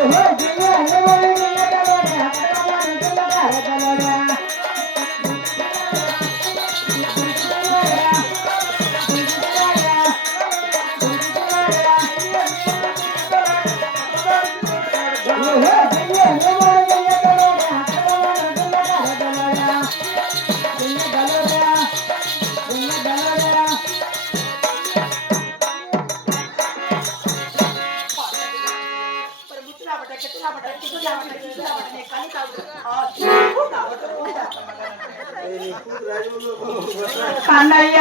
జయ జయ జయ జయ అన్నయ్య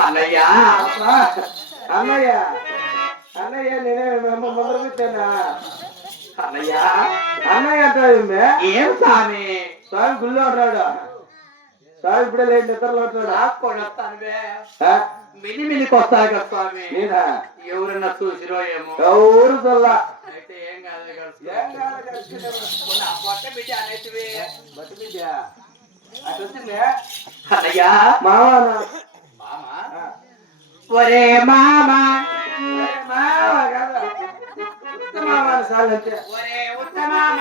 అన్నయ్య అన్నయ్య అన్నయ్య నేనే మొదలు పెట్టానా? అన్నయ్య అన్నయ్య అంటే ఏం స్వామి? స్వామి గుళ్ళో ఉన్నాడు? స్వామి ఇప్పుడే లేని నిద్రలో ఉంటాడు? మిని మినికి వస్తాను కదా స్వామి. నేనా? ఎవరన్నా చూసిరో ఏమో. ఎవరు చల్లా అయితే ఏం కాదు పొట్ట బిడ్డ అనేటివి. బట్టి బిడ్డ. అటు వచ్చిందే? అన్నయ్య. మావనా మామ? ఒరే మామ. కాదు? ఒరే ఉత్తమామ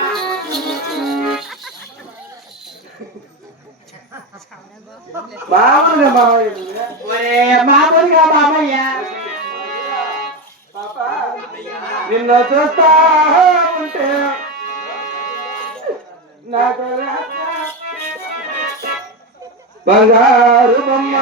మామూలుగా మామూలుగా మామయ్య నిన్న చూస్తా ఉంటే నాకు బంగారు బొమ్మ.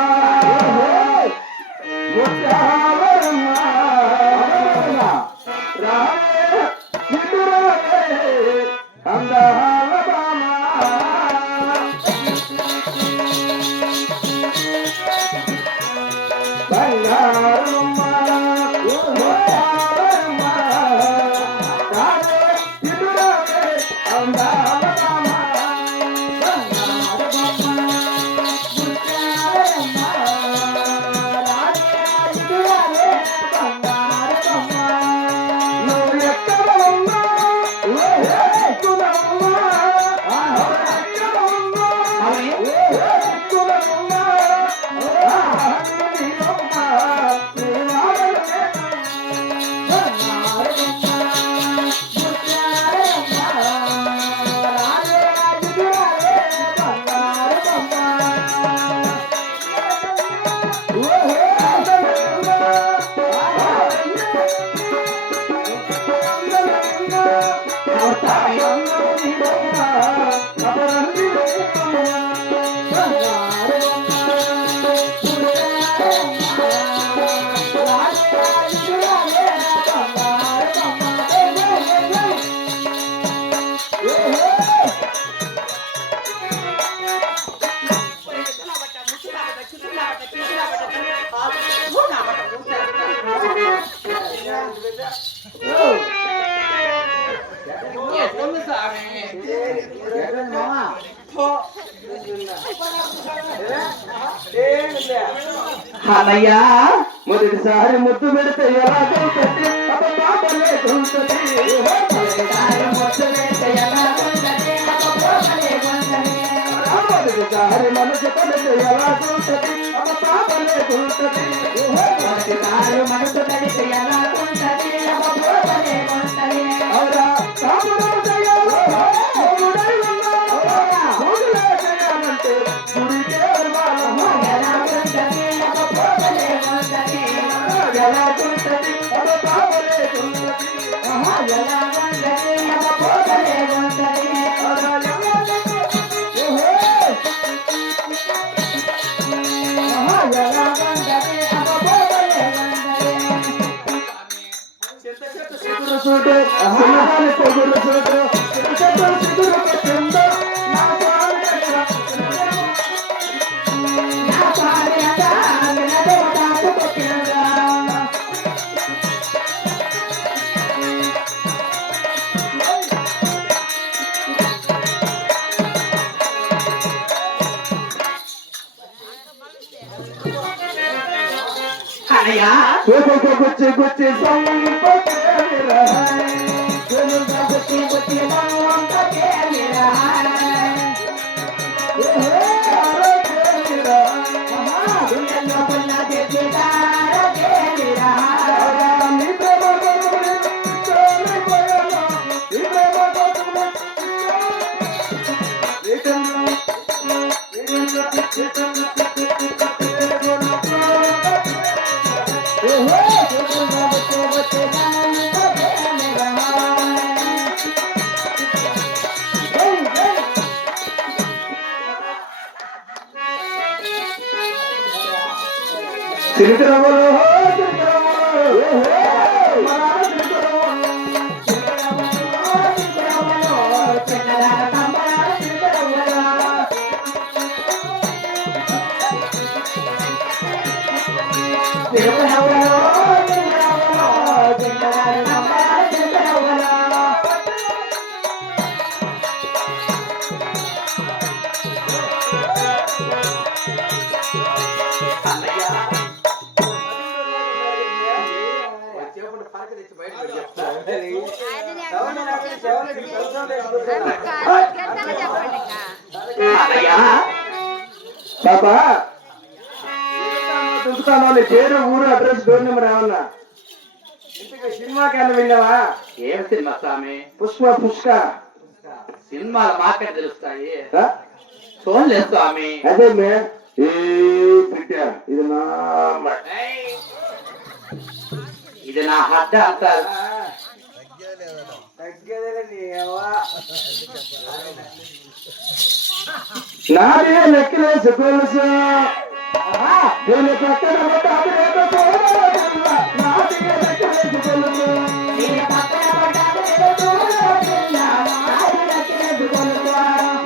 అన్నయ్య మొదటిసారి ముద్దు పెడితే ఎలా ఉంటుంది అబ్బ పాపలే మొదటిసారి మనసు పడితే ఎలా ఉంటుంది మనసు పడితే ఎలా చూడు అహమాని పొగులు చూడు చెట్టు చిగురు చెంద అయ్యా. గుచ్చి గుచ్చి సంపత్తి తిరుపతిలో వచ్చేప్పుడు బాబా. దుంకుతాను నీ పేరు ఊరు అడ్రస్ డోర్ నెంబర్ ఏమన్నా? సినిమాకి ఏమన్నా వెళ్ళావా? ఏం సినిమా స్వామి? పుష్ప పుష్క. సినిమాలు మాకే తెలుస్తాయి? చూడలేదు స్వామి. అదే మే. ఏ బిడ్డ ఇది నా ఇది నా హద్ద అంటారు నాదే లెక్కలేసి కొలుసు పక్కన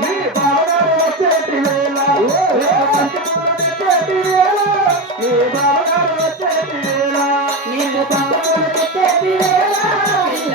నీ బావగారు వచ్చేటి నీ బావగారు వచ్చేటి వేళ? నీ వచ్చేటి వేళ నీకు వచ్చేటి వేళ?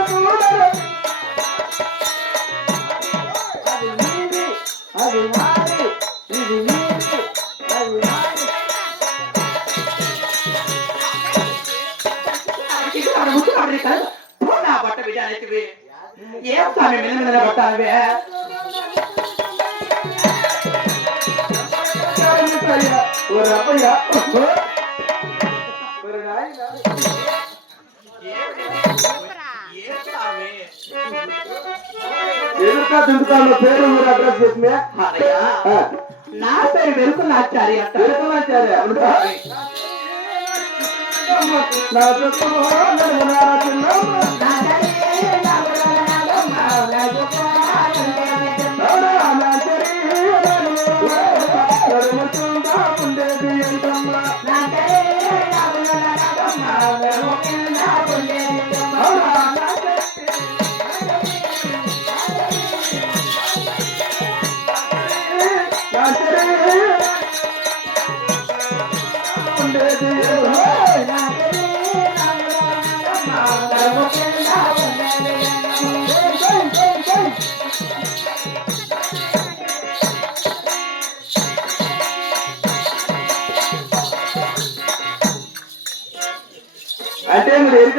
ఏం స్వామి మీద మీద పేరు అడ్రస్ నా పేరు నా Gracias.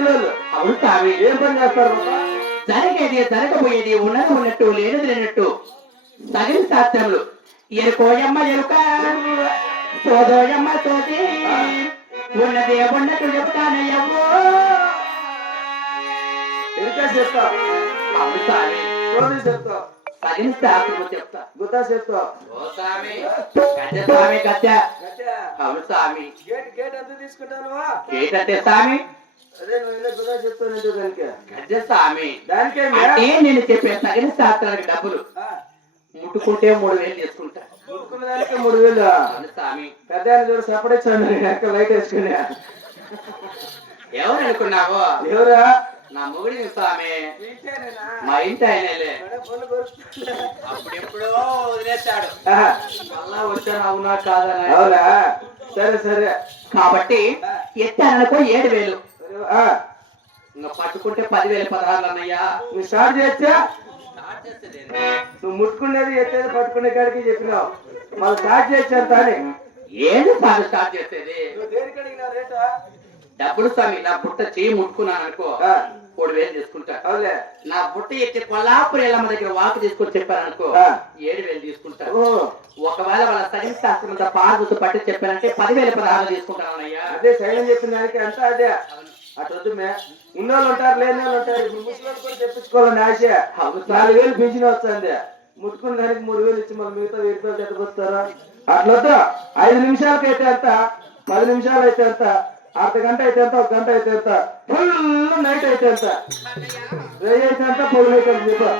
అంటే ఎరుకలేదు అవును స్వామి ఏం పని చేస్తారు? జరిగేది జరగబోయేది ఉన్నది ఉన్నట్టు లేనిది లేనట్టు. సగం శాస్త్రములు. ఎరుకోయమ్మ ఎరుక సోదోయమ్మ సోది. ఉన్నది ఉన్నట్టు చెప్తానయ్యమ్మో ఎరుక చెప్తా అవును చెప్తా. గట్టిగా. అవును స్వామి. గేట్ ఏంటంటే స్వామి అదే నువ్వు ఇలా గుత్తా చెప్తానంటే దానికి. గద్దె స్వామి దానికే అంటే నేను చెప్పే తగిన శాస్త్రానికి డబ్బులు. ముట్టుకుంటే మూడు వేలు తీసుకుంటా ముట్టుకున్న దానికే మూడు వేలు. స్వామి పెద్ద చూడు ఎక్క లైట్ వేసుకుని. ఎవరు అనుకున్నావు? ఎవరా? నా మొగుడి స్వామి మా ఇంటి ఆయనలే. అప్పుడెప్పుడో వదిలేశాడు. మళ్ళా వచ్చాను అవునా కాదా అవునా? సరే సరే. కాబట్టి ఎత్తాననుకో ఏడు వేలు. ఇంకా పట్టుకుంటే పదివేలు పదహారులు అన్నయ్యా. నువ్వు స్టార్ట్ చేస్తా? నువ్వు ముట్టుకునేది ఎత్తేది పట్టుకునే కాడికి చెప్పినావు. మళ్ళీ స్టార్ట్ చేశాను తానే ఏంటి స్వామి స్టార్ట్ చేసేది డబ్బులు స్వామి నా బుట్ట చేయి ముట్టుకున్నాను అనుకో మూడు వేలు తీసుకుంటా. నా బుట్ట ఎత్తి కొల్లాపురి ఎల్లమ్మ దగ్గర వాకు తీసుకొని చెప్పాను అనుకో. ఏడు వేలు తీసుకుంటా. ఓ. ఒకవేళ వాళ్ళ సైన్స్ శాస్త్రం పాస్ పట్టి చెప్పానంటే పదివేల పదహారు తీసుకుంటాను అన్నయ్య. అదే సైన్ చెప్పిన దానికి అంతా అదే. అటు వద్దు మే ఉన్నోళ్ళు ఉంటారు లేని వాళ్ళు ఉంటారు. ఇప్పుడు ముసలి కూడా తెప్పించుకోవాలని ఆశ. నాలుగు వేలు పెంచిన వస్తుంది. ముట్టుకున్న దానికి మూడు వేలు ఇచ్చి మళ్ళీ మిగతా వెయ్యి రూపాయలు ఎట్టబోతారా అట్లా వద్దు? ఐదు నిమిషాలకి అయితే ఎంత? పది నిమిషాలు అయితే ఎంత? అర్ధ గంట అయితే ఎంత? ఒక గంట అయితే ఎంత? ఫుల్ నైట్ అయితే ఎంత? రేయి అయితే ఎంత? పొగలు అయితే చెప్పు.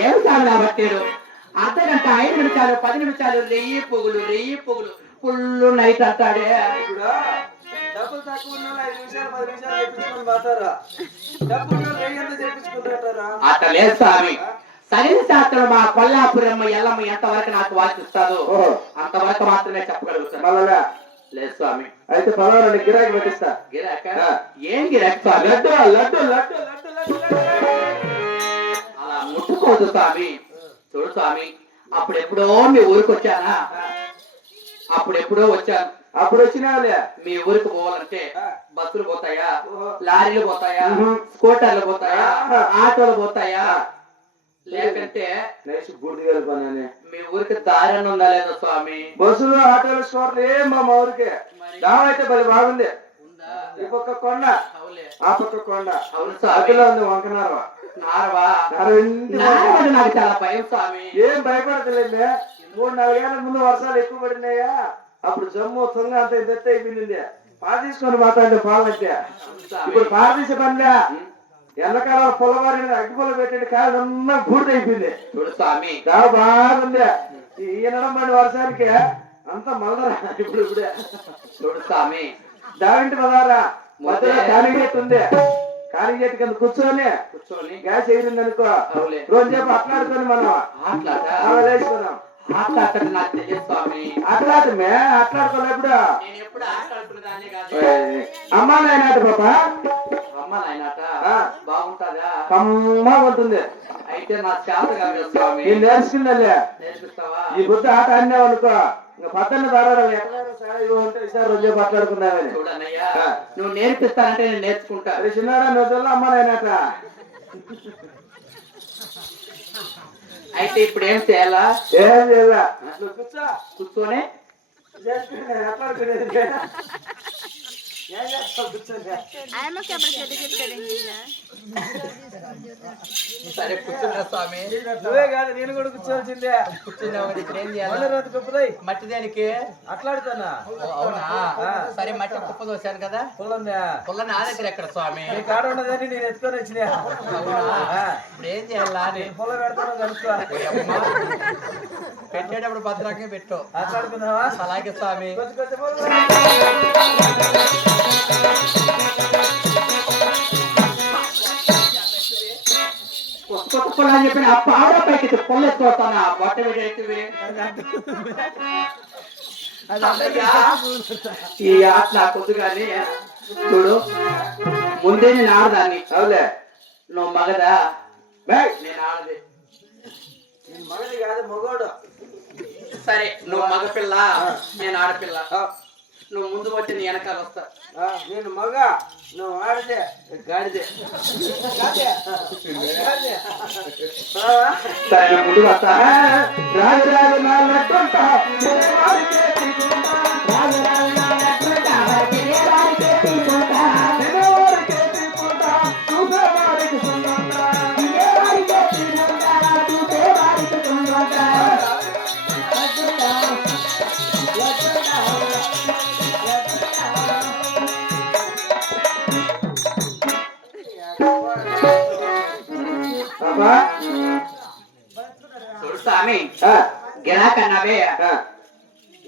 ఏం కాదు కాబట్టాడు అర్ధ గంట ఐదు నిమిషాలు పది నిమిషాలు రెయ్యి పొగులు రెయ్యి పొగులు. Full night అంటాడే. ఇప్పుడు తక్కువ ఉన్న వాళ్ళు ఐదు నిమిషాలు పది నిమిషాలు చెప్పించుకొని పోతారా డబ్బులు ఉన్న వాళ్ళు రేయి ఎంత చెప్పించుకుంటారా అట్లా లేదు స్వామి. సైన్స్ శాస్త్రం మా కొల్లాపురమ్మ ఎల్లమ్మ ఎంతవరకు నాకు వాచిస్తాదో ఓహో. అంతవరకు మాత్రమే చెప్పగలుగుతాను. మళ్ళా లేదు స్వామి. అయితే పదహారు గిరాకీ పెట్టిస్తా. గిరాక. ఏం గిరాక స్వామి? లడ్డు లడ్డు లడ్డు లడ్డు అలా ముట్టుకోదు స్వామి. చూడు స్వామి అప్పుడెప్పుడో మీ ఊరికి వచ్చానా అప్పుడెప్పుడో వచ్చాను. అప్పుడు వచ్చినావులే. మీ ఊరికి పోవాలంటే. బస్సులు పోతాయా. లారీలు పోతాయా. స్కూటర్లు పోతాయా. ఆటోలు పోతాయా? లేకంటే నెక్స్ట్ వెళ్ళిపోయాను మీ ఊరికి దారి ఉందా లేదా స్వామి? బస్సులు ఆటోలు స్టోర్లు ఏం మా ఊరికి? దావ అయితే బలి బాగుంది. ఈ పక్క కొండ. ఆ పక్క కొండ. అవును అదిలో ఉంది వంకనారవ. నారవా? నాకు చాలా భయం స్వామి. ఏం భయపడతలేదే మూడు నాలుగేళ్ళ ముందు వర్షాలు ఎక్కువ పడినాయా? అప్పుడు జమ్ము తుంగ అంత ఎత్త అయిపోయింది పార తీసుకొని మాట్లాడే పాలంటే. ఇప్పుడు తీసే పనిలే పొలవారి మీద అగ్గి పొల పెట్టండి కాదు అన్నా బూడిద అయిపోయింది. చూడు స్వామి. చాలా బాగుంది. ఈ ఈనడం పడిన వర్షానికి అంత మలదరా ఇప్పుడు ఇప్పుడే. చూడు స్వామి. దావింటి పదారా మధ్యలో కాలింగ్ చెట్టు ఉంది. కాలింగ్ చెట్టు కింద కూర్చొని కూర్చొని. గ్యాస్ ఎగిరింది అనుకో రోజు చెప్పి అట్లాడుకొని మనం అలా ఆటలాట నాకు తెలియదు స్వామి. అట్లాడమే అట్లాడుకోలే ఇప్పుడు నేను ఎప్పుడు ఆటలాడుకునేదాన్ని కాదు. అమ్మా నాయనాట పాప. అమ్మ నాయనాట. బాగుంటుందా? కమ్మగా ఉంటుంది. అయితే నా చేత కాదు స్వామి. నేను నేర్చుకుందలే నేర్పిస్తావా? ఈ బుద్ధ ఆట ఆడినావు అనుకో ఇంకా పద్దెన్న దారాడు ఎక్కడ రోజు చెప్పి అట్లాడుకున్నావని చూడన్నయ్యా. నువ్వు నేర్పిస్తానంటే నేను నేర్చుకుంటా. అరే చిన్నాడా నువ్వు అమ్మ నాయనాట? అయితే ఇప్పుడు ఏం చేయాలా? ఏం చేయాల? కూర్చో. కూర్చొని. చెడ్డ సరే కూర్చున్నా స్వామి. నువ్వే కాదు నేను కూడా కూర్చోవలసిందే. కూర్చున్నావు ఇప్పుడు ఏం మళ్ళీ చేయాలి రోజు గొప్పదై మట్టి దేనికి? అట్లాడుతానా ఓ, అవునా? సరే మట్టి కుప్ప దోశాను కదా. పొలందా? పుల్ల నా దగ్గర ఎక్కడ స్వామి? నీ కాడ ఉన్నదని నేను ఎత్తుకొని వచ్చినా. ఇప్పుడు ఏం చేయాలా అని. పొలం పెడతాను పెట్టేటప్పుడు భద్రంగా పెట్టు. అట్లాడుకున్నావా అలాగే స్వామి. కొంచెం కొంచెం అని చెప్పి ఆ పైకి బొట్ట పెట్టేటివి ఈ ఆట నాకు వద్దు కానీ చూడు ముందే నేను ఆడదాన్ని. అవులే నువ్వు మగదా? నేను ఆడది. నేను మగది కాదు మగోడు సరే నువ్వు మగపిల్ల నేను ఆడపిల్ల. నువ్వు ముందు వచ్చి నీ వెనకాల వస్తా. ఆ, నేను మగ నువ్వు ఆడితే గాడిదే. ముందు వస్తా. రాజు రాజు నా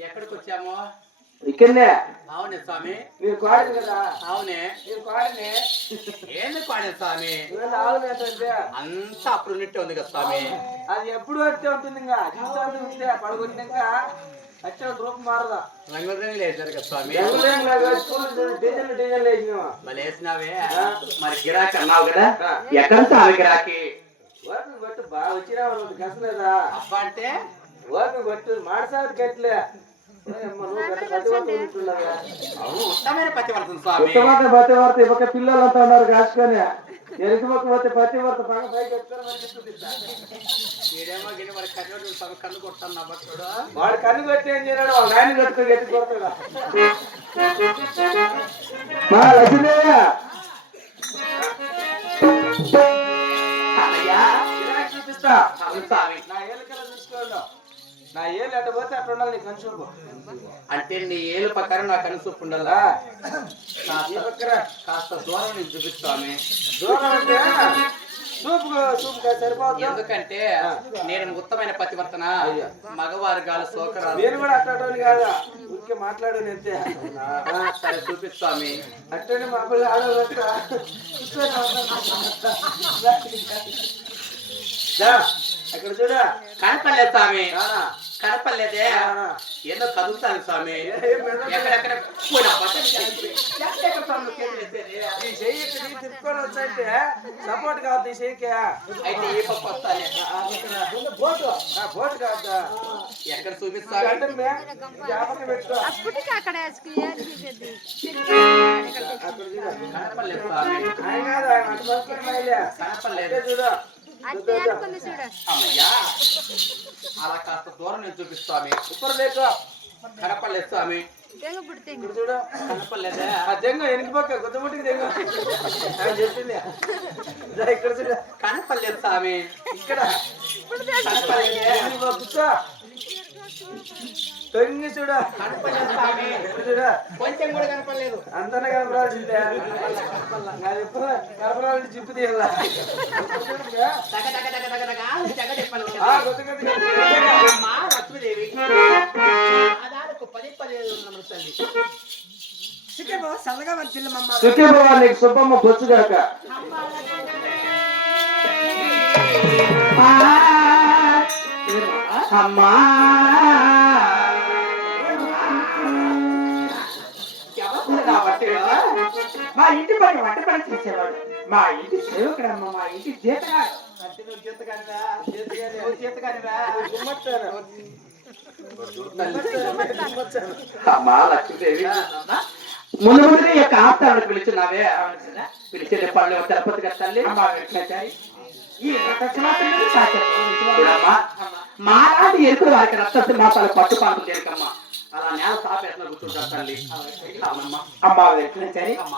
ఎక్కడికి వచ్చాము ఇక్కడనే. అవునే స్వామి. మీరు కోడలు కదా. అవునే. మీరు కోడనే ఏంది పాడే స్వామి? ఏంటంటే అంతా అప్పుడు ఉన్నట్టే ఉంది కదా స్వామి. అది ఎప్పుడు వచ్చే ఉంటుంది ఇంకా? జీవితాంతం ఉంటే. పడగొట్టినాక వచ్చే రూపం మారదా? రంగు రంగులు వేసారు కదా స్వామి. డిజైన్ డిజైన్ వేసినావా మళ్ళీ వేసినావే. మరి గిరాకీ అన్నావు కదా. ఎక్కడ స్వామి గిరాకీ? బాగా వచ్చినా గసలేదా అబ్బా అంటే కొట్టు మాడసారి కట్లే నువ్వు గట్ట పతివర్త ఇవ్వక పిల్లలంతా ఉన్నారు కాసుకొని. ఎరికి పక్క పోతే పతివర్త బాగా పైకి వాడు కన్ను కొట్టి ఏం చేయడాడు వాళ్ళ నాయన కట్టుకొని ఎత్తి కొడతాడు మా గిరాకీ చూపిస్తా. నా ఏళ్ళు చూసుకోండు నా ఏళ్ళు ఎట్ట పోతే అట్ట ఉండాలి నీ కన్సూపు అంటే నీ ఏలు ప్రకారం నాకు కనుసూపు ఉండాలా? కాస్త పక్కన కాస్త దూరం నుంచి చూపిస్తామే దూరం అంటే ఎందుకంటే నేను ఉత్తమైన పతివర్తన. మగవారి గాలు సోకరాలు నేను కూడా అట్టని కాదా? ఊరికే మాట్లాడు అంతే. సరే చూపిస్తామి అట్టని మా పిల్లలు ఆడవాళ్ళంతా దా, అక్కడ చూడ. కనపడలేదు స్వామి. రానా? కనపడలేదే రానా? ఏదో కదులుతాను స్వామి. ఏం మెదడు? ఎక్కడెక్కడ? పోయినా బట్టలు తీసి, ఎక్కడెక్కడ స్వామి నువ్వు చేతులు ఎత్తేది? ఈ చెయ్యి ఇక్కడ తిప్పుకొని వచ్చంటే సపోర్ట్ కావద్దు ఈ చెయ్యికి. అయితే ఈ పప్పు వస్తానే బోటు. బోటు కావద్దా ఎక్కడ చూపిస్తావి? అంటే మే జాపక పెట్టుకో అప్పటికి అక్కడ వేసుకు ఏం చేసేది? అక్కడ చూడ. కనపడలేదు స్వామి. ఆయన కాదు ఆయన అటు పక్కన మైలే. కనపడలేదు. అటే చూడు. అలా కాస్త దూరం నేను చూపిస్తామి ఉప్పర్ లేకు కనపడలేదు స్వామి. చూడు. కనపడలేదే? ఆ దెంగ చెప్పింది. దా ఇక్కడ చూడు. కనపడలేదు స్వామి. ఇక్కడ. కనపడలేదే. కూర్చో తొంగి చూడు. చూడు. కొంచెం కూడా కనపడలేదు. అంతనే కనపడాల్సిందే. అది ఎప్పుడు కనపడాలంటే జిప్పు తీయాల? లక్ష్మీదేవి. పది పదిహేను సుఖీభవ నీకు సుబ్బమ్మ బొచ్చుగాక అమ్మా. పని చేసేవాడు మా ఇంటి సేవకుడమ్మ మా ఇంటి జీతగాడు. అమ్మా లక్ష్మీదేవి ముందు ముందు యొక్క యొక్క ఆవిడ పిలిచున్నావే పిలిచే పళ్ళు తిరుపతి కదా తల్లి. ఈ రక్తసింహాసనం ఎరుకులు వారికి రక్త సింహాసాలు పట్టుపాటు చేరికమ్మా అలా నేల సాపేసిన గుర్తుంటారు తల్లి. అమ్మా అమ్మ వెంటనే